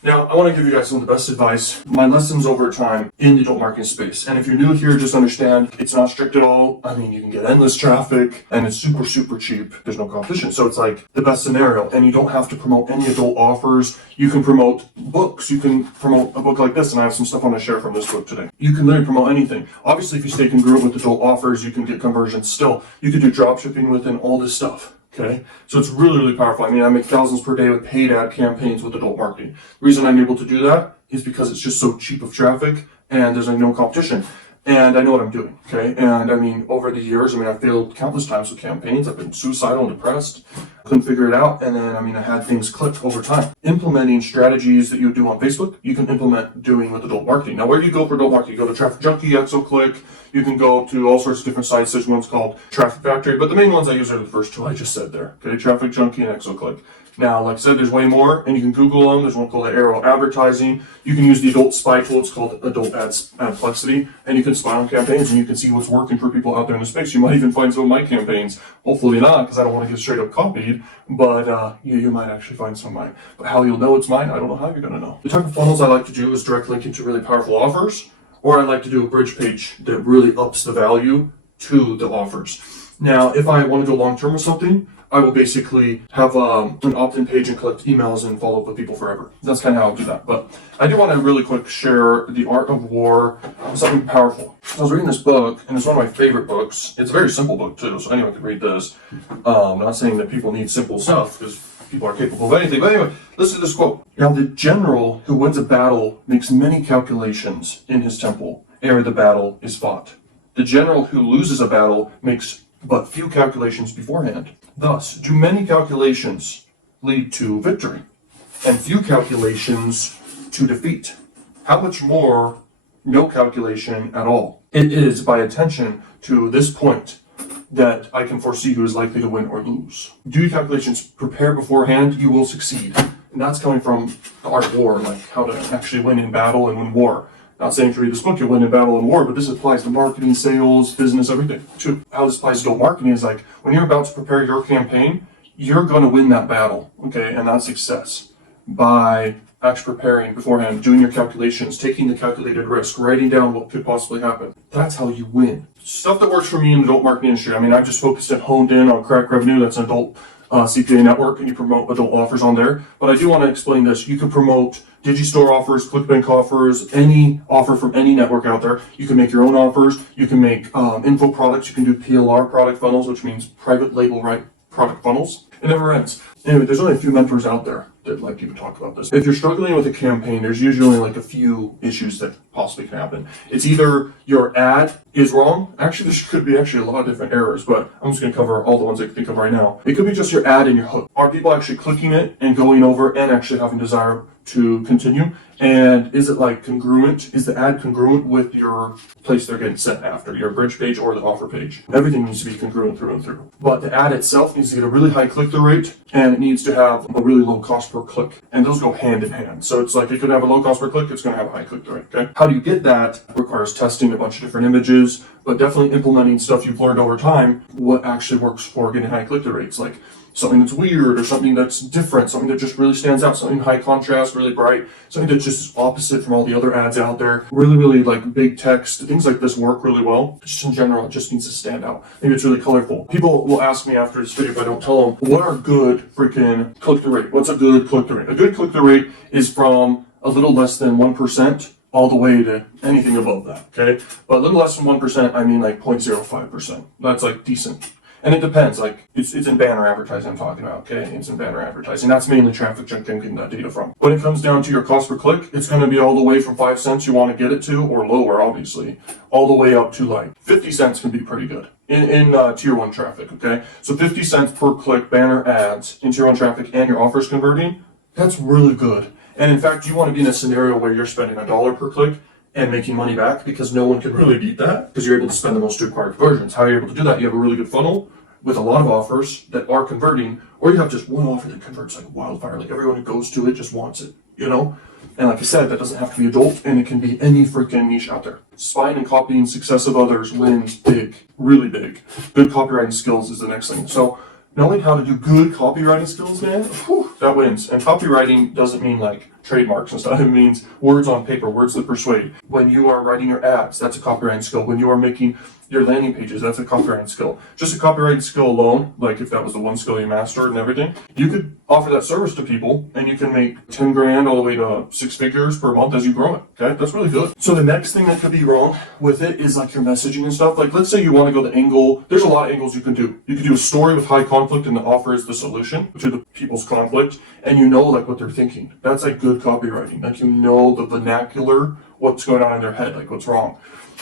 Now, I want to give you guys some of the best advice, my lessons over time in the adult marketing space. And if you're new here, just understand it's not strict at all. I mean, you can get endless traffic and it's super, super cheap. There's no competition. So it's like the best scenario. And you don't have to promote any adult offers. You can promote books. You can promote a book like this. And I have some stuff I want to share from this book today. You can literally promote anything. Obviously, if you stay congruent with adult offers, you can get conversions still. You can do drop shipping within all this stuff. Okay, so it's really, really powerful. I mean, I make thousands per day with paid ad campaigns with adult marketing. The reason I'm able to do that is because it's just so cheap of traffic and there's like no competition. And I know what I'm doing, okay? And I mean, over the years, I failed countless times with campaigns. I've been suicidal and depressed, couldn't figure it out. And then, I had things click over time. Implementing strategies that you would do on Facebook, you can implement doing with adult marketing. Now, where do you go for adult marketing? You go to Traffic Junkie, XOClick. You can go to all sorts of different sites. There's one's called Traffic Factory, but the main ones I use are the first two I just said there, okay? Traffic Junkie and XOClick. Now, like I said, there's way more, and you can Google them. There's one called Arrow Advertising. You can use the adult spy tool. It's called Adult Adplexity, and you can spy on campaigns, and you can see what's working for people out there in the space. You might even find some of my campaigns. Hopefully not, because I don't want to get straight up copied, but you might actually find some of mine. But how you'll know it's mine, I don't know how you're going to know. The type of funnels I like to do is direct link into really powerful offers, or I like to do a bridge page that really ups the value to the offers. Now, if I want to go long-term with something, I will basically have an opt-in page and collect emails and follow up with people forever. That's kind of how I'll do that. But I do want to really quick share The Art of War, something powerful. I was reading this book, and it's one of my favorite books. It's a very simple book, too, so anyone can read this. I'm not saying that people need simple stuff, because people are capable of anything. But anyway, listen to this quote. Now, the general who wins a battle makes many calculations in his temple ere the battle is fought. The general who loses a battle makes but few calculations beforehand. Thus, do many calculations lead to victory, and few calculations to defeat? How much more no calculation at all? It is by attention to this point that I can foresee who is likely to win or lose. Do your calculations, prepare beforehand, you will succeed. And that's coming from The Art of War, like how to actually win in battle and win war. Not saying to read this book, you'll win in battle and war, but this applies to marketing, sales, business, everything. Too. How this applies to marketing is like, when you're about to prepare your campaign, you're going to win that battle, okay? And that's success. By actually preparing beforehand, doing your calculations, taking the calculated risk, writing down what could possibly happen. That's how you win. Stuff that works for me in the adult marketing industry. I've just focused and honed in on Crack Revenue. That's an adult CPA network, and you promote adult offers on there. But I do want to explain this. You can promote Digistore offers, ClickBank offers, any offer from any network out there. You can make your own offers. You can make info products. You can do PLR product funnels, which means private label right product funnels. It never ends. Anyway, there's only a few mentors out there that like you to talk about this. If you're struggling with a campaign, there's usually like a few issues that possibly can happen. It's either your ad is wrong. Actually, there could be actually a lot of different errors, but I'm just going to cover all the ones I can think of right now. It could be just your ad and your hook. Are people actually clicking it and going over and actually having desire to continue? And is it like congruent? Is the ad congruent with your place they're getting sent after, your bridge page or the offer page? Everything needs to be congruent through and through. But the ad itself needs to get a really high click-through rate, and it needs to have a really low cost per click. And those go hand in hand. So it's like it could have a low cost per click, it's going to have a high click-through rate, okay? How do you get that? It requires testing a bunch of different images, but definitely implementing stuff you've learned over time, what actually works for getting high click-through rates. Like something that's weird or something that's different, something that just really stands out, something high contrast, really bright, something that just is opposite from all the other ads out there. Really, really like big text, things like this work really well. Just in general, it just needs to stand out. Maybe it's really colorful. People will ask me after this video if I don't tell them, what are good freaking click-through rate? What's a good click-through rate? A good click-through rate is from a little less than 1% all the way to anything above that, okay? But a little less than 1%, I mean like 0.05%. That's like decent. And it depends, like, it's in banner advertising I'm talking about, okay? It's in banner advertising. That's mainly Traffic Junkie I'm getting that data from. When it comes down to your cost per click, it's going to be all the way from 5 cents you want to get it to, or lower, obviously, all the way up to like 50 cents can be pretty good in tier 1 traffic, okay? So 50 cents per click banner ads in tier 1 traffic and your offers converting, that's really good. And in fact, you want to be in a scenario where you're spending $1 per click and making money back, because no one can really beat that, because you're able to spend the most required conversions. How are you able to do that? You have a really good funnel with a lot of offers that are converting, or you have just one offer that converts like wildfire. Like everyone who goes to it just wants it, you know? And like I said, that doesn't have to be adult, and it can be any freaking niche out there. Spying and copying success of others wins big, really big. Good copywriting skills is the next thing. So knowing how to do good copywriting skills, man, that wins. And copywriting doesn't mean like trademarks and stuff. It means words on paper, words that persuade. When you are writing your ads, that's a copywriting skill. When you are making your landing pages, that's a copywriting skill. Just a copywriting skill alone, like if that was the one skill you mastered and everything, you could offer that service to people and you can make 10 grand all the way to 6 figures per month as you grow it. Okay, that's really good. So the next thing that could be wrong with it is like your messaging and stuff. Like let's say you want to go the angle, there's a lot of angles you can do. You could do a story with high conflict and the offer is the solution to the people's conflict, and you know like what they're thinking. That's like good copywriting. Like you know the vernacular, what's going on in their head, like what's wrong.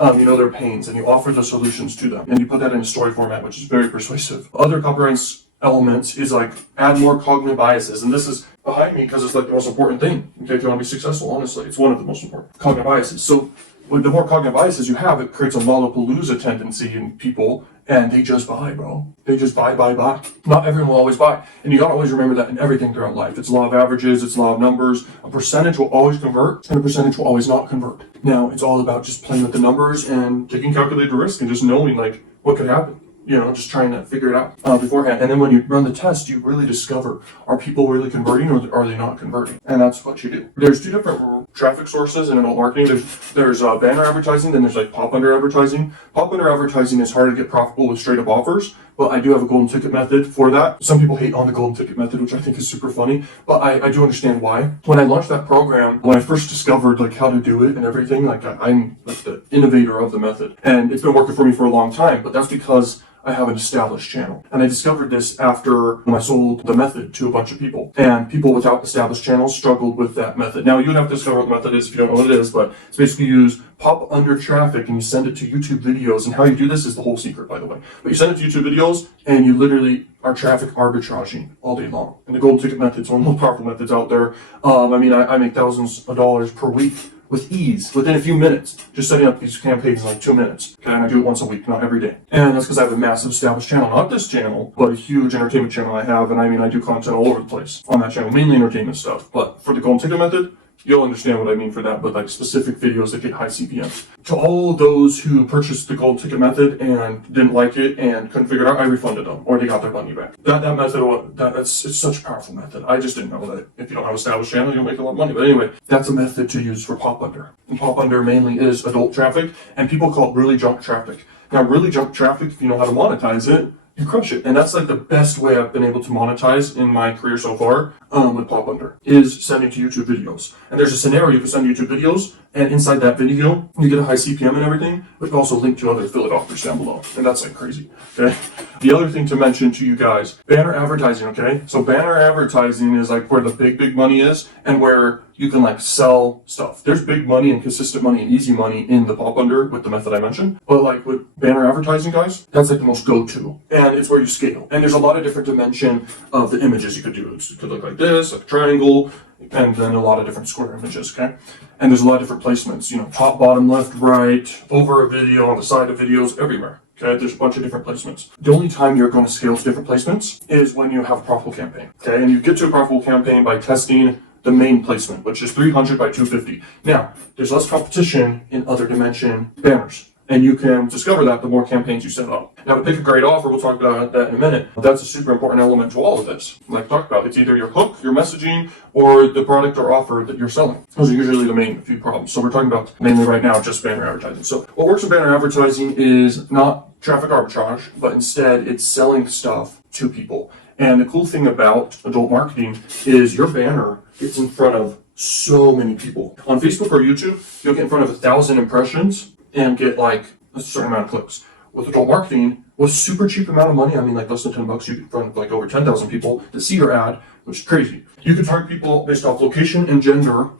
You know their pains, and you offer the solutions to them, and you put that in a story format, which is very persuasive. Other copywriting elements is like add more cognitive biases, and this is behind me because it's like the most important thing. Okay, if you want to be successful, honestly, it's one of the most important cognitive biases. So with the more cognitive biases you have, it creates a Lollapalooza tendency in people, and they just buy, bro. They just buy. Not everyone will always buy. And you gotta always remember that in everything throughout life. It's law of averages, it's law of numbers. A percentage will always convert, and a percentage will always not convert. Now, it's all about just playing with the numbers and taking calculated risk and just knowing like what could happen. You know, just trying to figure it out beforehand. And then when you run the test, you really discover, are people really converting or are they not converting? And that's what you do. There's two different traffic sources in adult marketing. There's banner advertising, then there's like pop-under advertising. Pop-under advertising is hard to get profitable with straight-up offers, but I do have a golden ticket method for that. Some people hate on the golden ticket method, which I think is super funny, but I do understand why. When I launched that program, when I first discovered like how to do it and everything, like I'm like the innovator of the method. And it's been working for me for a long time, but that's because I have an established channel. And I discovered this after when I sold the method to a bunch of people. And people without established channels struggled with that method. Now, you'd have to discover what the method is if you don't know what it is, but it's basically you use pop under traffic and you send it to YouTube videos. And how you do this is the whole secret, by the way. But you send it to YouTube videos and you literally are traffic arbitraging all day long. And the golden ticket method is one of the most powerful methods out there. I make thousands of dollars per week with ease, within a few minutes, just setting up these campaigns in like 2 minutes. Okay, and I do it once a week, not every day. And that's because I have a massive established channel, not this channel, but a huge entertainment channel I have. And I do content all over the place on that channel, mainly entertainment stuff. But for the golden ticket method, you'll understand what I mean for that, but like specific videos that get high CPMs. To all those who purchased the golden ticket method and didn't like it and couldn't figure it out, I refunded them, or they got their money back. That method, it's such a powerful method. I just didn't know that if you don't have an established channel, you'll make a lot of money. But anyway, that's a method to use for pop under. And pop under mainly is adult traffic, and people call it really junk traffic. Now, really junk traffic, if you know how to monetize it, you crush it. And that's like the best way I've been able to monetize in my career so far with pop under is sending to YouTube videos. And there's a scenario you can send YouTube videos, and inside that video you get a high CPM and everything, but you also link to other affiliate offers down below. And that's like crazy. Okay. The other thing to mention to you guys, banner advertising. Okay. So banner advertising is like where the big money is and where you can like sell stuff. There's big money and consistent money and easy money in the pop under with the method I mentioned. But like with banner advertising, guys, that's like the most go-to. And it's where you scale. And there's a lot of different dimension of the images you could do. It could look like this, like a triangle, and then a lot of different square images, okay? And there's a lot of different placements, top, bottom, left, right, over a video, on the side of videos, everywhere. Okay, there's a bunch of different placements. The only time you're going to scale to different placements is when you have a profitable campaign. Okay, and you get to a profitable campaign by testing the main placement, which is 300 by 250. Now, there's less competition in other dimension banners. And you can discover that the more campaigns you set up. Now, to pick a great offer, we'll talk about that in a minute. That's a super important element to all of this. Like I talked about, it's either your hook, your messaging, or the product or offer that you're selling. Those are usually the main few problems. So we're talking about mainly right now just banner advertising. So what works with banner advertising is not traffic arbitrage, but instead it's selling stuff to people. And the cool thing about adult marketing is your banner gets in front of so many people. On Facebook or YouTube, you'll get in front of 1,000 impressions and get like a certain amount of clicks. With adult marketing, with super cheap amount of money, like less than $10, you get in front of like over 10,000 people to see your ad, which is crazy. You can target people based off location and gender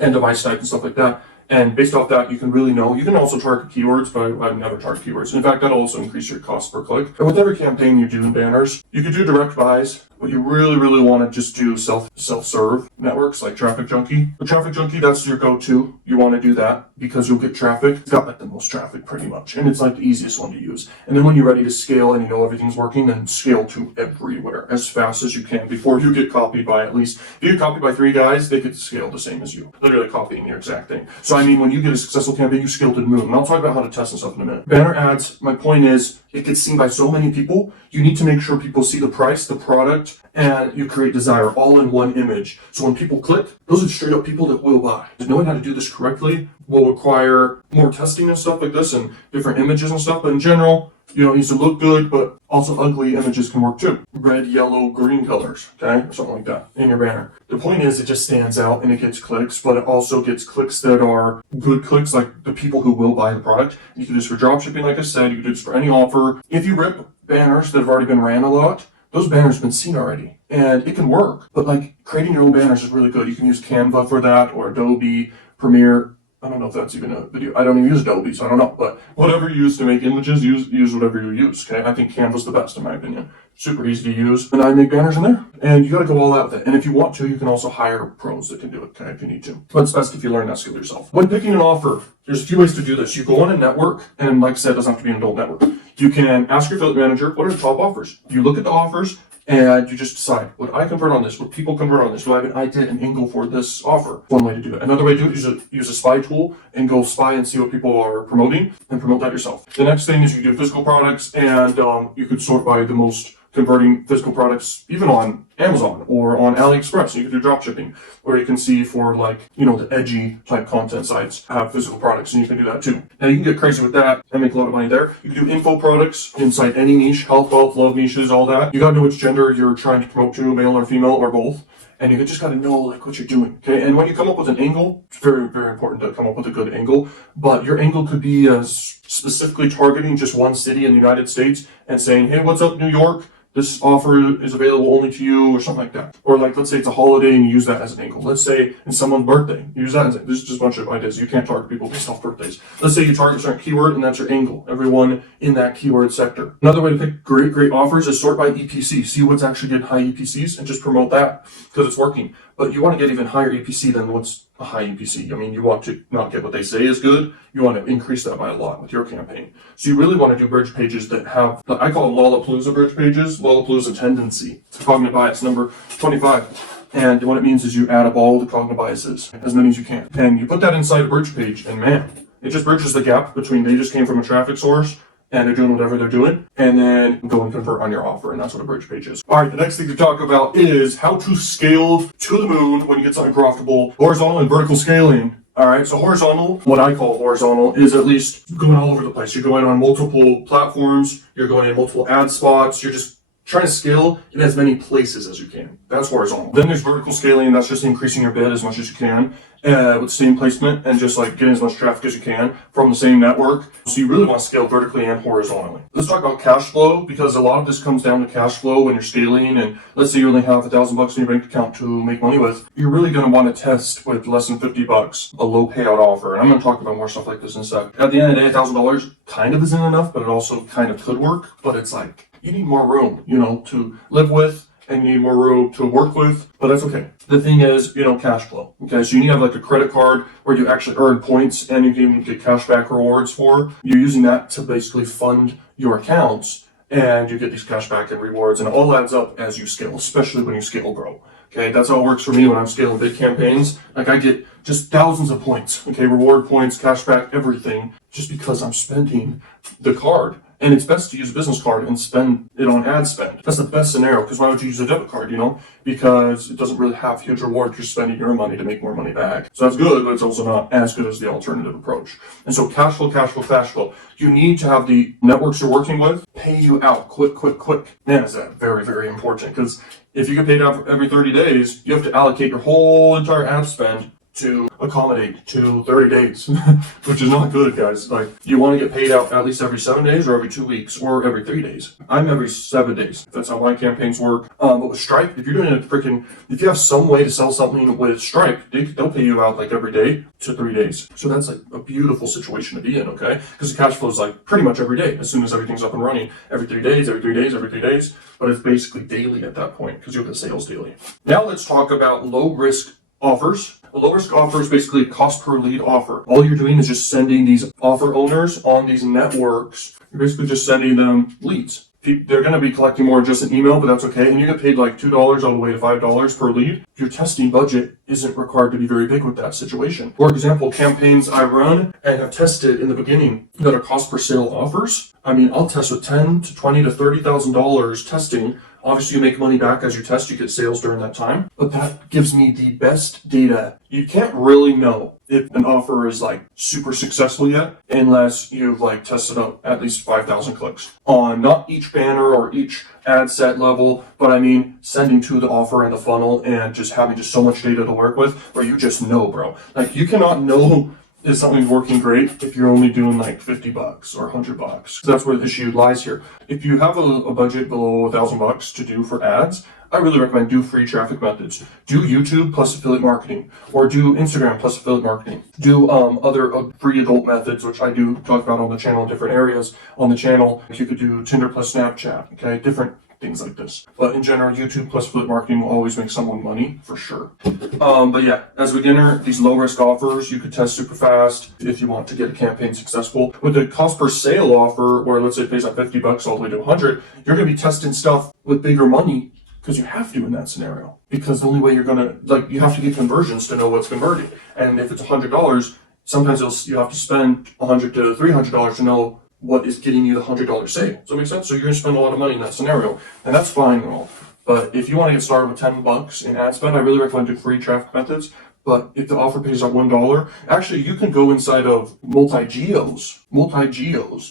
and device type and stuff like that. And based off that, you can really know. You can also target keywords, but I've never targeted keywords. In fact, that'll also increase your cost per click. And with every campaign you do in banners, you can do direct buys, but you really want to just do self-serve networks like Traffic Junkie. With Traffic Junkie, that's your go-to. You want to do that because you'll get traffic. It's got like the most traffic pretty much, and it's like the easiest one to use. And then when you're ready to scale and you know everything's working, then scale to everywhere as fast as you can before you get copied by at least, if you get copied by 3 guys, they could scale the same as you. Literally copying your exact thing. So when you get a successful campaign, you scale to the moon. And I'll talk about how to test and stuff in a minute. Banner ads, my point is, it gets seen by so many people, you need to make sure people see the price, the product, product, and you create desire all in one image. So when people click, those are straight up people that will buy. Knowing how to do this correctly will require more testing and stuff like this and different images and stuff, but in general, it needs to look good, but also ugly images can work too. Red, yellow, green colors, okay? Or something like that in your banner. The point is it just stands out and it gets clicks, but it also gets clicks that are good clicks, like the people who will buy the product. You can do this for dropshipping, like I said. You can do this for any offer. If you rip banners that have already been ran a lot, those banners have been seen already. And it can work, but like creating your own banners is really good. You can use Canva for that or Adobe, Premiere. I don't know if that's even a video. I don't even use Adobe, so I don't know. But whatever you use to make images, use whatever you use, okay? I think Canva's the best, in my opinion. Super easy to use. And I make banners in there. And you got to go all out with it. And if you want to, you can also hire pros that can do it, okay, if you need to. But it's best if you learn that skill yourself. When picking an offer, there's a few ways to do this. You go on a network, and like I said, it doesn't have to be an adult network. You can ask your affiliate manager, what are the top offers? You look at the offers, and you just decide, would I convert on this? Would people convert on this? Do I have an idea, an angle for this offer? One way to do it. Another way to do it is use a spy tool and go spy and see what people are promoting and promote that yourself. The next thing is you do physical products, and you could sort by the most converting physical products even on Amazon or on AliExpress. You can do drop shipping, where you can see for the edgy type content sites have physical products, and you can do that too. Now you can get crazy with that and make a lot of money there. You can do info products inside any niche, health, wealth, love niches, all that. You gotta know which gender you're trying to promote to, male or female or both. And you just got to know what you're doing, okay? And when you come up with an angle, it's very, very important to come up with a good angle. But your angle could be specifically targeting just one city in the United States and saying, hey, what's up, New York? This offer is available only to you, or something like that. Or let's say it's a holiday and you use that as an angle. Let's say it's someone's birthday. You use that as this is just a bunch of ideas. You can't target people based off birthdays. Let's say you target a certain keyword and that's your angle. Everyone in that keyword sector. Another way to pick great offers is sort by EPC. See what's actually getting high EPCs and just promote that because it's working. But you want to get even higher EPC than what's a high EPC. I mean, you want to not get what they say is good. You want to increase that by a lot with your campaign. So you really want to do bridge pages that have, I call them Lollapalooza bridge pages, Lollapalooza tendency. It's cognitive bias number 25. And what it means is you add up all the cognitive biases, as many as you can. And you put that inside a bridge page, and man, it just bridges the gap between they just came from a traffic source and they're doing whatever they're doing, and then go and convert on your offer, and that's what a bridge page is. All right, the next thing to talk about is how to scale to the moon when you get something profitable, horizontal and vertical scaling. All right, so horizontal, what I call horizontal, is at least going all over the place. You're going on multiple platforms, you're going in multiple ad spots, you're just trying to scale in as many places as you can. That's horizontal. Then there's vertical scaling. That's just increasing your bid as much as you can with the same placement and just getting as much traffic as you can from the same network. So you really want to scale vertically and horizontally. Let's talk about cash flow, because a lot of this comes down to cash flow when you're scaling. And let's say you only have $1,000 in your bank account to make money with. You're really going to want to test with less than $50 a low payout offer. And I'm going to talk about more stuff like this in a sec. At the end of the day, $1,000 kind of isn't enough, but it also kind of could work. But it's you need more room, to live with, and you need more room to work with, but that's okay. The thing is, cash flow. Okay, so you need to have a credit card where you actually earn points and you can even get cashback rewards for. You're using that to basically fund your accounts, and you get these cashback and rewards, and it all adds up as you scale, especially when you scale grow. Okay, that's how it works for me when I'm scaling big campaigns. I get just thousands of points, okay, reward points, cashback, everything, just because I'm spending the card. And it's best to use a business card and spend it on ad spend. That's the best scenario, because why would you use a debit card, Because it doesn't really have huge reward. You're spending your money to make more money back. So that's good, but it's also not as good as the alternative approach. And so cash flow. You need to have the networks you're working with pay you out quick. Man, is that very, very important, because if you get paid out every 30 days, you have to allocate your whole entire ad spend to accommodate to 30 days, which is not good, guys. You want to get paid out at least every 7 days or every 2 weeks or every 3 days. I'm every 7 days. That's how my campaigns work. But with Stripe, if you're doing if you have some way to sell something with Stripe, they'll pay you out every day to 3 days. So that's a beautiful situation to be in, okay? Because the cash flow is pretty much every day as soon as everything's up and running. Every 3 days, every 3 days, every 3 days. But it's basically daily at that point because you'll get sales daily. Now let's talk about low risk offers. A low risk offer is basically a cost per lead offer. All you're doing is just sending these offer owners on these networks. You're basically just sending them leads. They're going to be collecting more just an email, but that's okay. And you get paid $2 all the way to $5 per lead. Your testing budget isn't required to be very big with that situation. For example, campaigns I run and have tested in the beginning that are cost per sale offers. I'll test with $10,000 to $20,000 to $30,000 testing Obviously, you make money back as you test, you get sales during that time, but that gives me the best data. You can't really know if an offer is like super successful yet unless you've like tested out at least 5,000 clicks on not each banner or each ad set level, but I mean sending to the offer in the funnel and just having just so much data to work with where you just know, bro. Like you cannot know if something's working great if you're only doing like $50 or $100. So that's where the issue lies here. If you have a budget below $1,000 to do for ads, I really recommend do free traffic methods. Do YouTube plus affiliate marketing, or do Instagram plus affiliate marketing. Do other free adult methods, which I do talk about on the channel in different areas on the channel. You could do Tinder plus Snapchat, okay? Different things like this. But in general, YouTube plus affiliate marketing will always make someone money for sure. But yeah, as a beginner, these low risk offers, you could test super fast if you want to get a campaign successful. With the cost per sale offer, where let's say it pays at $50 all the way to 100, you're going to be testing stuff with bigger money because you have to in that scenario. Because the only way you're going to, like, you have to get conversions to know what's converting. And if it's $100, sometimes you have to spend $100 to $300 to know what is getting you the $100 sale. Does that make sense? So you're going to spend a lot of money in that scenario, and that's fine and all. But if you want to get started with $10 in ad spend, I really recommend doing free traffic methods. But if the offer pays at $1, actually you can go inside of multi-geos,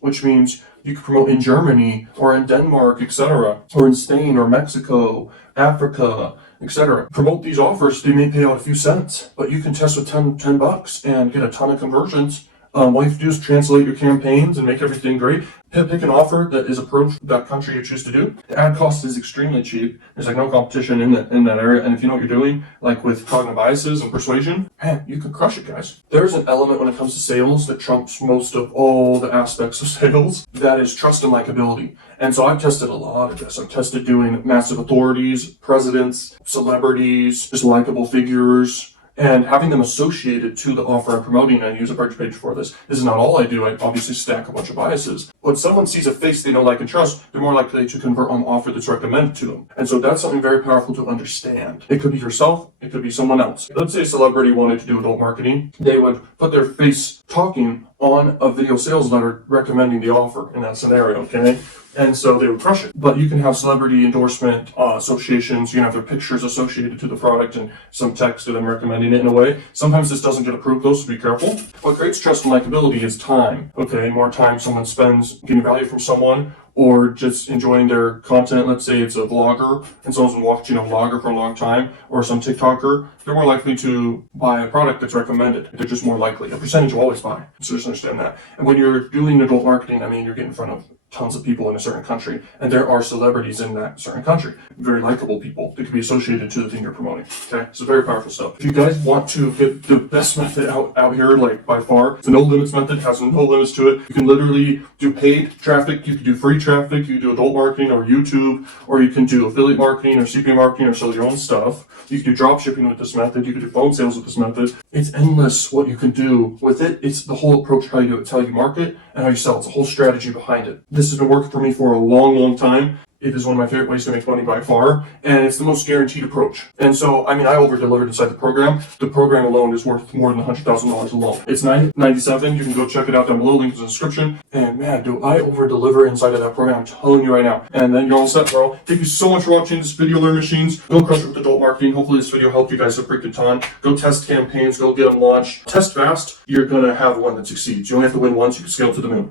which means you can promote in Germany or in Denmark, etc., or in Spain or Mexico, Africa, etc. Promote these offers. They may pay out a few cents, but you can test with $10 and get a ton of conversions. All you have to do is translate your campaigns and make everything great. Pick an offer that is approached that country you choose to do. The ad cost is extremely cheap. There's like no competition in that area. And if you know what you're doing, like with cognitive biases and persuasion, man, you can crush it, guys. There's an element when it comes to sales that trumps most of all the aspects of sales. That is trust and likability. And so I've tested a lot of this. I've tested doing massive authorities, presidents, celebrities, just likable figures, and having them associated to the offer I'm promoting. And use a purchase page for this. This is not all I do. I obviously stack a bunch of biases. When someone sees a face they know, like, and trust, they're more likely to convert on the offer that's recommended to them. And so that's something very powerful to understand. It could be yourself. It could be someone else. Let's say a celebrity wanted to do adult marketing. They would put their face talking on a video sales letter recommending the offer in that scenario, okay? And so they would crush it. But you can have celebrity endorsement associations. You can have their pictures associated to the product and some text of them recommending it in a way. Sometimes this doesn't get approved, though, so be careful. What creates trust and likability is time. Okay, more time someone spends getting value from someone or just enjoying their content. Let's say it's a vlogger and someone's been watching a vlogger for a long time, or some TikToker. They're more likely to buy a product that's recommended. They're just more likely. A percentage will always buy. So just understand that. And when you're doing adult marketing, I mean, you're getting in front of tons of people in a certain country, and there are celebrities in that certain country, very likable people that can be associated to the thing you're promoting. Okay, so very powerful stuff. If you guys want to get the best method out here, like by far, the no limits method has no limits to it. You can literally do paid traffic, you can do free traffic, you can do adult marketing or YouTube, or you can do affiliate marketing or CPA marketing or sell your own stuff. You can do drop shipping with this method. You can do phone sales with this method. It's endless what you can do with it. It's the whole approach, how you do it. It's how you market and how you sell. It's a whole strategy behind it. This has been working for me for a long, long time. It is one of my favorite ways to make money by far, and it's the most guaranteed approach. And so, I mean, I over-delivered inside the program. The program alone is worth more than $100,000 alone. It's $997. You can go check it out down below. Link in the description. And man, do I over-deliver inside of that program? I'm telling you right now. And then you're all set, bro. Thank you so much for watching this video, Learn Machines. Go crush it with adult marketing. Hopefully this video helped you guys a freaking ton. Go test campaigns. Go get them launched. Test fast. You're going to have one that succeeds. You only have to win once. You can scale to the moon.